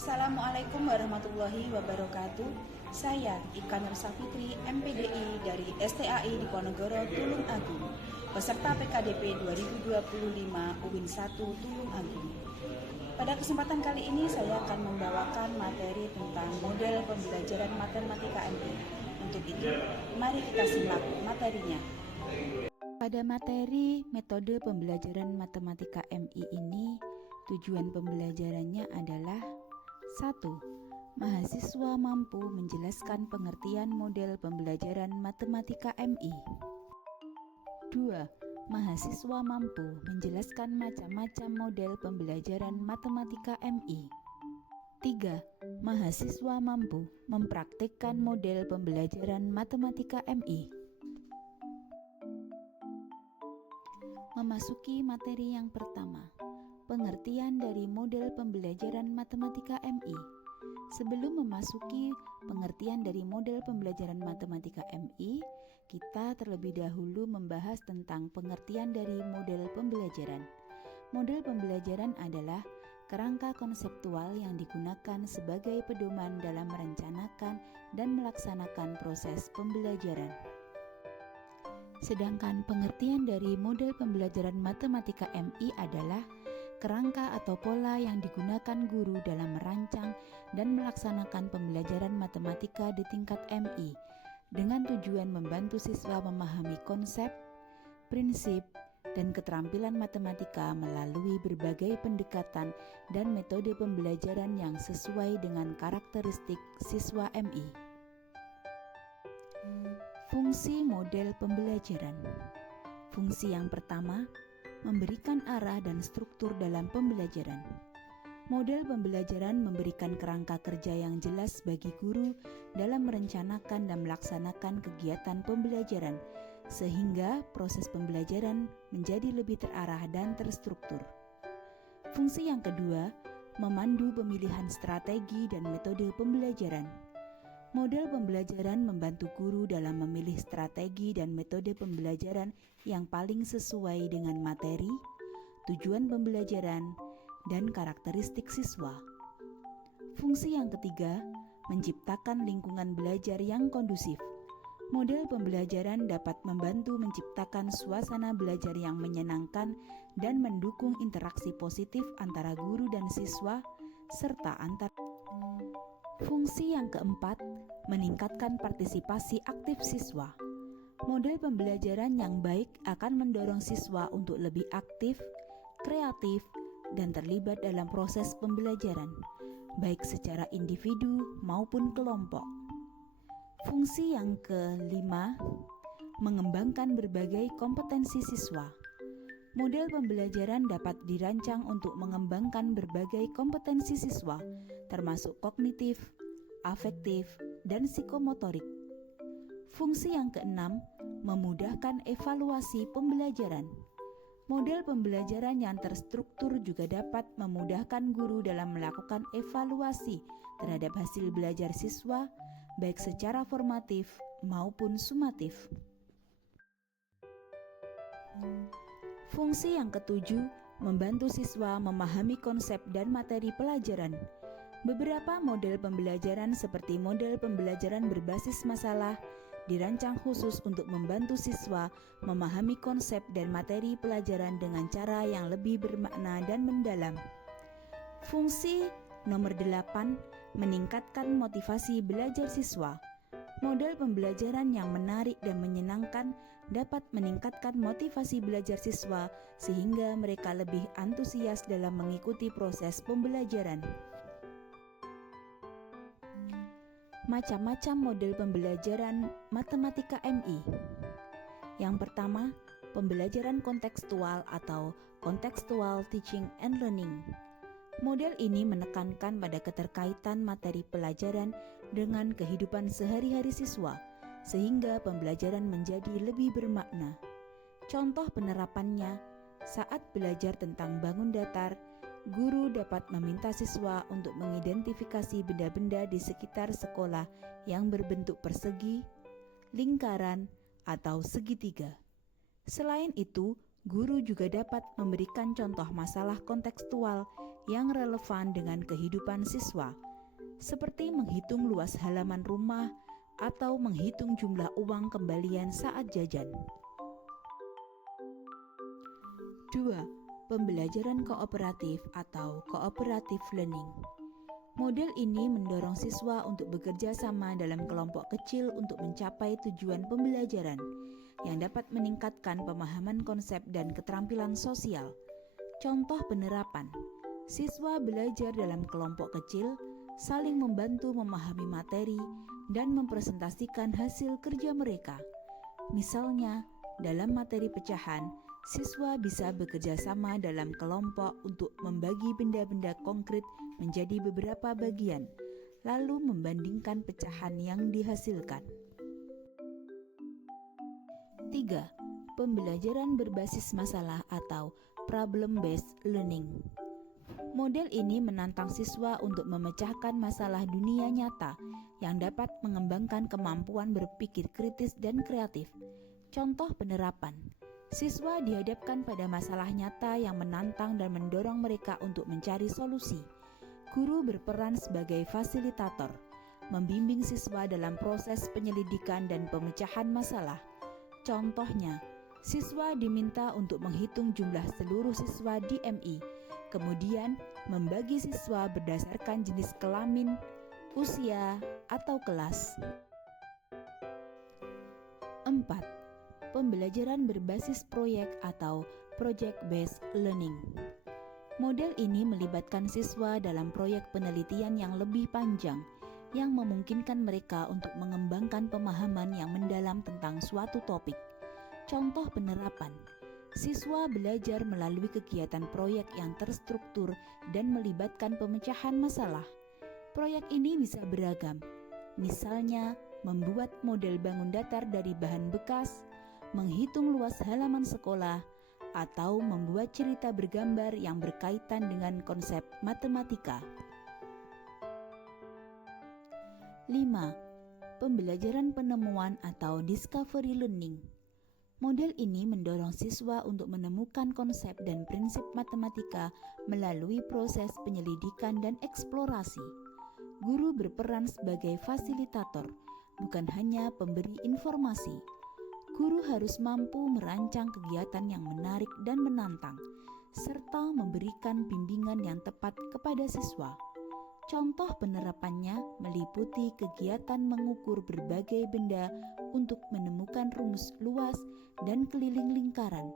Assalamualaikum warahmatullahi wabarakatuh. Saya Ika Nursa Fitri, MPDI dari STAI Diponegoro, Tulung Agung, peserta PKDP 2025 UIN 1 Tulung Agung. Pada kesempatan kali ini saya akan membawakan materi tentang model pembelajaran matematika MI. Untuk itu, mari kita simak materinya. Pada materi metode pembelajaran matematika MI ini, tujuan pembelajarannya adalah 1. Mahasiswa mampu menjelaskan pengertian model pembelajaran matematika MI. 2. Mahasiswa mampu menjelaskan macam-macam model pembelajaran matematika MI. 3. Mahasiswa mampu mempraktikkan model pembelajaran matematika MI. Memasuki materi yang pertama, pengertian dari model pembelajaran matematika MI. Sebelum memasuki pengertian dari model pembelajaran matematika MI, kita terlebih dahulu membahas tentang pengertian dari model pembelajaran. Model pembelajaran adalah kerangka konseptual yang digunakan sebagai pedoman dalam merencanakan dan melaksanakan proses pembelajaran. Sedangkan pengertian dari model pembelajaran matematika MI adalah kerangka atau pola yang digunakan guru dalam merancang dan melaksanakan pembelajaran matematika di tingkat MI dengan tujuan membantu siswa memahami konsep, prinsip, dan keterampilan matematika melalui berbagai pendekatan dan metode pembelajaran yang sesuai dengan karakteristik siswa MI. Fungsi model pembelajaran. Fungsi yang pertama, memberikan arah dan struktur dalam pembelajaran. Model pembelajaran memberikan kerangka kerja yang jelas bagi guru dalam merencanakan dan melaksanakan kegiatan pembelajaran, sehingga proses pembelajaran menjadi lebih terarah dan terstruktur. Fungsi yang kedua, memandu pemilihan strategi dan metode pembelajaran. Model pembelajaran membantu guru dalam memilih strategi dan metode pembelajaran yang paling sesuai dengan materi, tujuan pembelajaran, dan karakteristik siswa. Fungsi yang ketiga, menciptakan lingkungan belajar yang kondusif. Model pembelajaran dapat membantu menciptakan suasana belajar yang menyenangkan dan mendukung interaksi positif antara guru dan siswa, serta antar. Fungsi yang keempat, meningkatkan partisipasi aktif siswa. Model pembelajaran yang baik akan mendorong siswa untuk lebih aktif, kreatif, dan terlibat dalam proses pembelajaran, baik secara individu maupun kelompok. Fungsi yang kelima, mengembangkan berbagai kompetensi siswa. Model pembelajaran dapat dirancang untuk mengembangkan berbagai kompetensi siswa, termasuk kognitif, afektif, dan psikomotorik. Fungsi yang keenam, memudahkan evaluasi pembelajaran. Model pembelajaran yang terstruktur juga dapat memudahkan guru dalam melakukan evaluasi terhadap hasil belajar siswa, baik secara formatif maupun sumatif. Fungsi yang ketujuh, membantu siswa memahami konsep dan materi pelajaran. Beberapa model pembelajaran seperti model pembelajaran berbasis masalah dirancang khusus untuk membantu siswa memahami konsep dan materi pelajaran dengan cara yang lebih bermakna dan mendalam. Fungsi nomor 8, meningkatkan motivasi belajar siswa. Model pembelajaran yang menarik dan menyenangkan dapat meningkatkan motivasi belajar siswa sehingga mereka lebih antusias dalam mengikuti proses pembelajaran. Macam-macam model pembelajaran matematika MI. Yang pertama, pembelajaran kontekstual atau contextual teaching and learning. Model ini menekankan pada keterkaitan materi pelajaran dengan kehidupan sehari-hari siswa, sehingga pembelajaran menjadi lebih bermakna. Contoh penerapannya, saat belajar tentang bangun datar, guru dapat meminta siswa untuk mengidentifikasi benda-benda di sekitar sekolah yang berbentuk persegi, lingkaran, atau segitiga. Selain itu, guru juga dapat memberikan contoh masalah kontekstual yang relevan dengan kehidupan siswa, seperti menghitung luas halaman rumah atau menghitung jumlah uang kembalian saat jajan. 2. Pembelajaran kooperatif atau cooperative learning. Model ini mendorong siswa untuk bekerja sama dalam kelompok kecil untuk mencapai tujuan pembelajaran yang dapat meningkatkan pemahaman konsep dan keterampilan sosial. Contoh penerapan: siswa belajar dalam kelompok kecil, saling membantu memahami materi, dan mempresentasikan hasil kerja mereka. Misalnya, dalam materi pecahan, siswa bisa bekerja sama dalam kelompok untuk membagi benda-benda konkret menjadi beberapa bagian, lalu membandingkan pecahan yang dihasilkan. 3. Pembelajaran berbasis masalah atau problem-based learning. Model ini menantang siswa untuk memecahkan masalah dunia nyata yang dapat mengembangkan kemampuan berpikir kritis dan kreatif. Contoh penerapan: siswa dihadapkan pada masalah nyata yang menantang dan mendorong mereka untuk mencari solusi. Guru berperan sebagai fasilitator, membimbing siswa dalam proses penyelidikan dan pemecahan masalah. Contohnya, siswa diminta untuk menghitung jumlah seluruh siswa di MI, kemudian membagi siswa berdasarkan jenis kelamin, usia, atau kelas. 4. Pembelajaran berbasis proyek atau project-based learning. Model ini melibatkan siswa dalam proyek penelitian yang lebih panjang, yang memungkinkan mereka untuk mengembangkan pemahaman yang mendalam tentang suatu topik. Contoh penerapan: siswa belajar melalui kegiatan proyek yang terstruktur dan melibatkan pemecahan masalah. Proyek ini bisa beragam, misalnya membuat model bangun datar dari bahan bekas, menghitung luas halaman sekolah, atau membuat cerita bergambar yang berkaitan dengan konsep matematika. 5. Pembelajaran penemuan atau discovery learning. Model ini mendorong siswa untuk menemukan konsep dan prinsip matematika melalui proses penyelidikan dan eksplorasi. Guru berperan sebagai fasilitator, bukan hanya pemberi informasi. Guru harus mampu merancang kegiatan yang menarik dan menantang, serta memberikan bimbingan yang tepat kepada siswa. Contoh penerapannya meliputi kegiatan mengukur berbagai benda untuk menemukan rumus luas dan keliling lingkaran,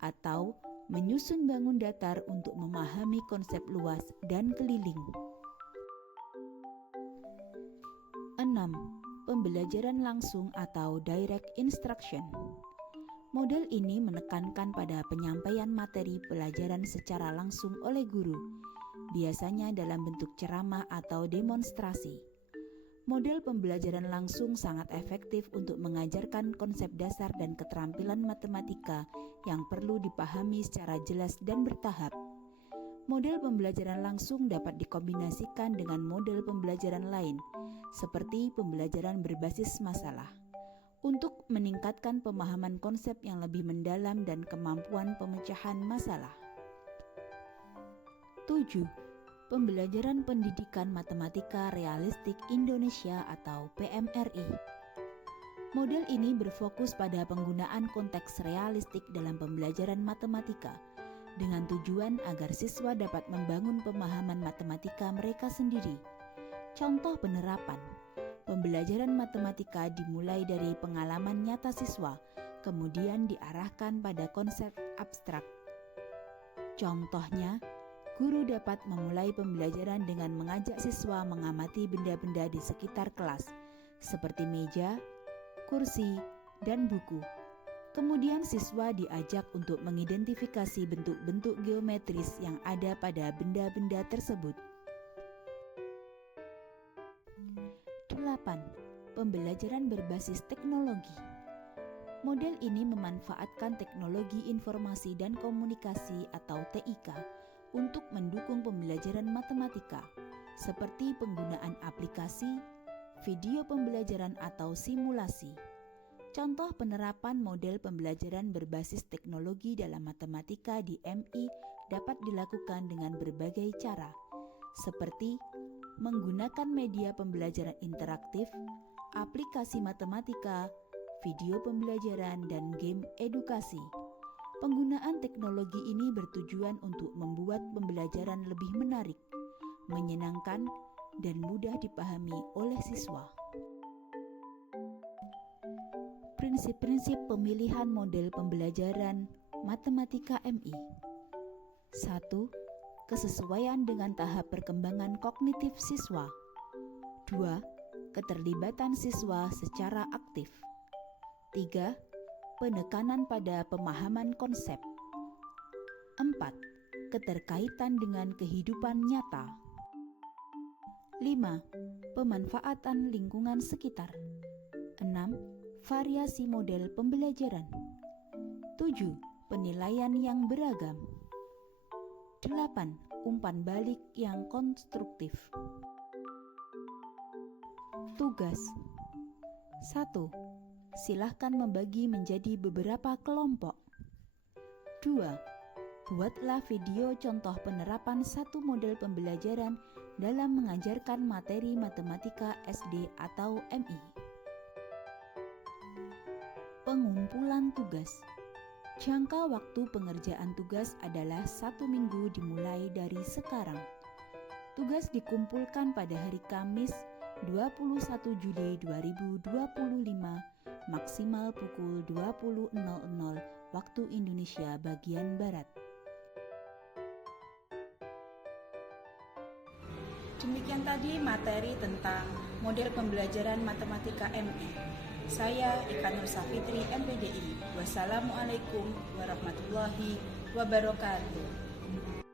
atau menyusun bangun datar untuk memahami konsep luas dan keliling. 6. Pembelajaran langsung atau direct instruction. Model ini menekankan pada penyampaian materi pelajaran secara langsung oleh guru, biasanya dalam bentuk ceramah atau demonstrasi. Model pembelajaran langsung sangat efektif untuk mengajarkan konsep dasar dan keterampilan matematika yang perlu dipahami secara jelas dan bertahap. Model pembelajaran langsung dapat dikombinasikan dengan model pembelajaran lain, seperti pembelajaran berbasis masalah, untuk meningkatkan pemahaman konsep yang lebih mendalam dan kemampuan pemecahan masalah. 7. Pembelajaran Pendidikan Matematika Realistik Indonesia atau PMRI. Model ini berfokus pada penggunaan konteks realistik dalam pembelajaran matematika, dengan tujuan agar siswa dapat membangun pemahaman matematika mereka sendiri. Contoh penerapan: pembelajaran matematika dimulai dari pengalaman nyata siswa, kemudian diarahkan pada konsep abstrak. Contohnya, guru dapat memulai pembelajaran dengan mengajak siswa mengamati benda-benda di sekitar kelas, seperti meja, kursi, dan buku. Kemudian siswa diajak untuk mengidentifikasi bentuk-bentuk geometris yang ada pada benda-benda tersebut. 8. Pembelajaran berbasis teknologi. Model ini memanfaatkan teknologi informasi dan komunikasi atau TIK untuk mendukung pembelajaran matematika, seperti penggunaan aplikasi, video pembelajaran atau simulasi. Contoh penerapan model pembelajaran berbasis teknologi dalam matematika di MI dapat dilakukan dengan berbagai cara, seperti menggunakan media pembelajaran interaktif, aplikasi matematika, video pembelajaran, dan game edukasi. Penggunaan teknologi ini bertujuan untuk membuat pembelajaran lebih menarik, menyenangkan, dan mudah dipahami oleh siswa. Prinsip-prinsip pemilihan model pembelajaran Matematika MI. 1. Kesesuaian dengan tahap perkembangan kognitif siswa. 2. Keterlibatan siswa secara aktif. 3. Penekanan pada pemahaman konsep. 4. Keterkaitan dengan kehidupan nyata. 5. Pemanfaatan lingkungan sekitar. 6. Variasi model pembelajaran. 7. Penilaian yang beragam. 8. Umpan balik yang konstruktif. Tugas 1. Silahkan membagi menjadi beberapa kelompok. 2. Buatlah video contoh penerapan satu model pembelajaran dalam mengajarkan materi matematika SD atau MI. Pengumpulan tugas. Jangka waktu pengerjaan tugas adalah 1 minggu dimulai dari sekarang. Tugas dikumpulkan pada hari Kamis 21 Juli 2025 maksimal pukul 20.00 waktu Indonesia bagian Barat. Demikian tadi materi tentang model pembelajaran matematika MI. Saya Ika Nur Safitri, MPDI. Wassalamualaikum warahmatullahi wabarakatuh.